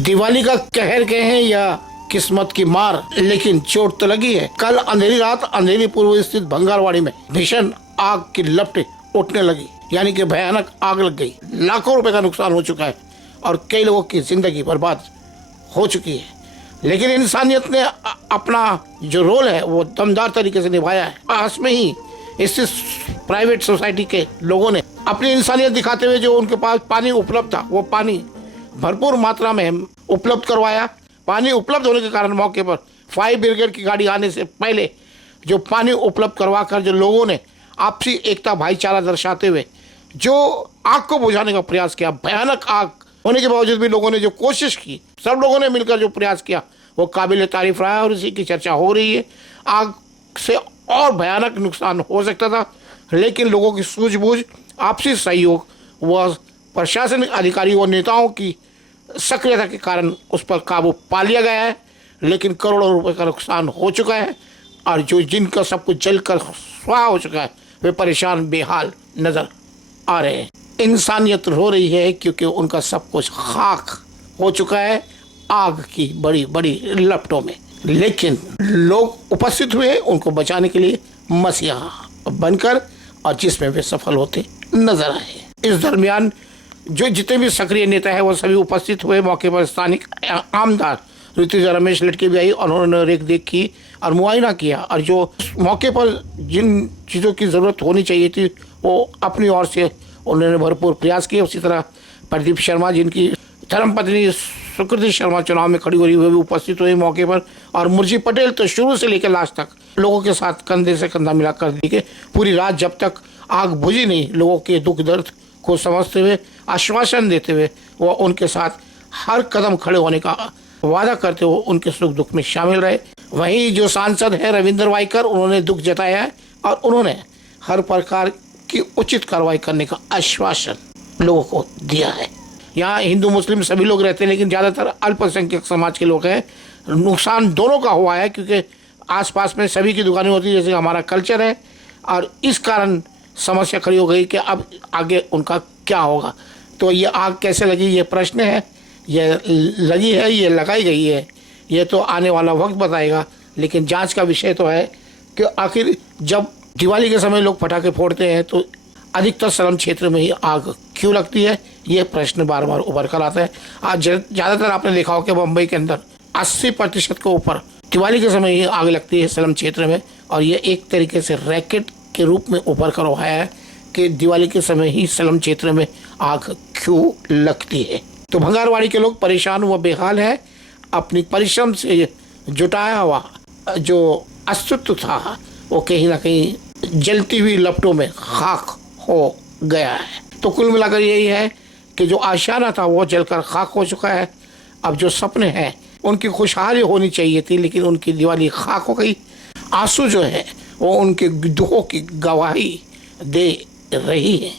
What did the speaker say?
दिवाली का कहर कहें या किस्मत की मार, लेकिन चोट तो लगी है। कल अंधेरी रात अंधेरी पूर्व स्थित भंगारवाड़ी में भीषण आग की लपटें उठने लगी, यानी कि भयानक आग लग गई। लाखों रुपए का नुकसान हो चुका है और कई लोगों की जिंदगी बर्बाद हो चुकी है। लेकिन इंसानियत ने अपना जो रोल है वो दमदार तरीके से निभाया है। पास में ही इस प्राइवेट सोसाइटी के लोगों ने अपनी इंसानियत दिखाते हुए जो उनके पास पानी उपलब्ध था वो पानी भरपूर मात्रा में उपलब्ध करवाया। पानी उपलब्ध होने के कारण मौके पर फायर ब्रिगेड की गाड़ी आने से पहले जो पानी उपलब्ध करवा कर जो लोगों ने आपसी एकता भाईचारा दर्शाते हुए जो आग को बुझाने का प्रयास किया, भयानक आग होने के बावजूद भी लोगों ने जो कोशिश की, सब लोगों ने मिलकर जो प्रयास किया वो काबिल तारीफ रहा है और इसी की चर्चा हो रही है। आग से और भयानक नुकसान हो सकता था, लेकिन लोगों की सूझबूझ, आपसी सहयोग व प्रशासनिक अधिकारियों और नेताओं की सक्रियता के कारण उस पर काबू पा लिया गया है। लेकिन करोड़ों रुपए का नुकसान हो चुका है और जो जिनका सब कुछ जलकर स्वाह हो चुका है वे परेशान बेहाल नजर आ रहे हैं। इंसानियत रो रही है क्योंकि उनका सब कुछ खाक हो चुका है आग की बड़ी बड़ी लपटों में। लेकिन लोग उपस्थित हुए उनको बचाने के लिए मसीहा बनकर, और जिसमें वे सफल होते नजर आए। इस दरमियान जो जितने भी सक्रिय नेता है वो सभी उपस्थित हुए। मौके पर स्थानिक आमदार ऋतुजा रमेश लटके भी आई और उन्होंने रेख देख की और मुआयना किया, और जो मौके पर जिन चीज़ों की ज़रूरत होनी चाहिए थी वो अपनी ओर से उन्होंने भरपूर प्रयास किए। उसी तरह प्रदीप शर्मा, जिनकी धर्मपत्नी सुकृति शर्मा चुनाव में खड़ी हो रही, वे भी उपस्थित हुए मौके पर। और मुर्जी पटेल तो शुरू से लेकर लास्ट तक लोगों के साथ कंधे से कंधा मिलाकर दिखे। पूरी रात जब तक आग बुझी नहीं, लोगों के दुख दर्द को समझते हुए, आश्वासन देते हुए, वो उनके साथ हर कदम खड़े होने का वादा करते हुए उनके सुख दुख में शामिल रहे। वहीं जो सांसद है रविंद्र वाइकर, उन्होंने दुख जताया है और उन्होंने हर प्रकार की उचित कार्रवाई करने का आश्वासन लोगों को दिया है। यहाँ हिंदू मुस्लिम सभी लोग रहते हैं, लेकिन ज़्यादातर अल्पसंख्यक समाज के लोग हैं। नुकसान दोनों का हुआ है क्योंकि आसपास में सभी की दुकानें होती है, जैसे हमारा कल्चर है, और इस कारण समस्या खड़ी हो गई कि अब आगे उनका क्या होगा। तो ये आग कैसे लगी ये प्रश्न है। ये लगी है, ये लगाई गई है, ये तो आने वाला वक्त बताएगा। लेकिन जांच का विषय तो है कि आखिर जब दिवाली के समय लोग पटाखे फोड़ते हैं तो अधिकतर स्लम क्षेत्र में ही आग क्यों लगती है, ये प्रश्न बार बार उभर कर आता है। आज ज़्यादातर आपने देखा हो कि मुंबई के अंदर 80% के ऊपर दिवाली के समय ही आग लगती है स्लम क्षेत्र में, और ये एक तरीके से रैकेट के रूप में उभर कर आया है कि दिवाली के समय ही स्लम क्षेत्र में आग क्यों लगती है। तो भंगारवाड़ी के लोग परेशान व बेहाल है। अपनी परिश्रम से जुटाया हुआ जो अस्तित्व था वो कहीं ना कहीं जलती हुई लपटों में खाक हो गया है। तो कुल मिलाकर यही है कि जो आशियाना था वो जलकर खाक हो चुका है। अब जो सपने हैं उनकी खुशहाली होनी चाहिए थी, लेकिन उनकी दिवाली खाक हो गई। आंसू जो है वो उनके दुखों की गवाही दे रही है।